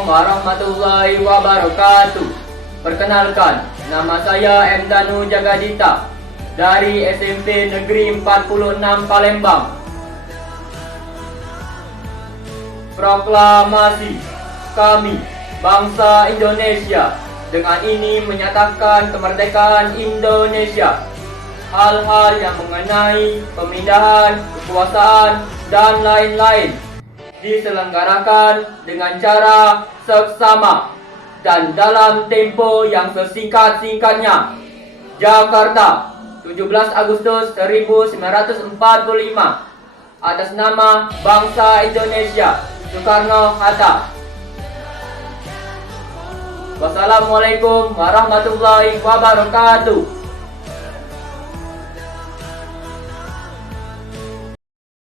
Assalamualaikum warahmatullahi wabarakatuh. Perkenalkan, nama saya M. Danu Jagadita dari SMP Negeri 46 Palembang. Proklamasi kami, bangsa Indonesia, dengan ini menyatakan kemerdekaan Indonesia. Hal-hal yang mengenai pemindahan, kekuasaan, dan lain-lain diselenggarakan dengan cara seksama dan dalam tempo yang sesingkat-singkatnya. Jakarta, 17 Agustus 1945. Atas nama bangsa Indonesia, Soekarno-Hatta. Wassalamualaikum warahmatullahi wabarakatuh.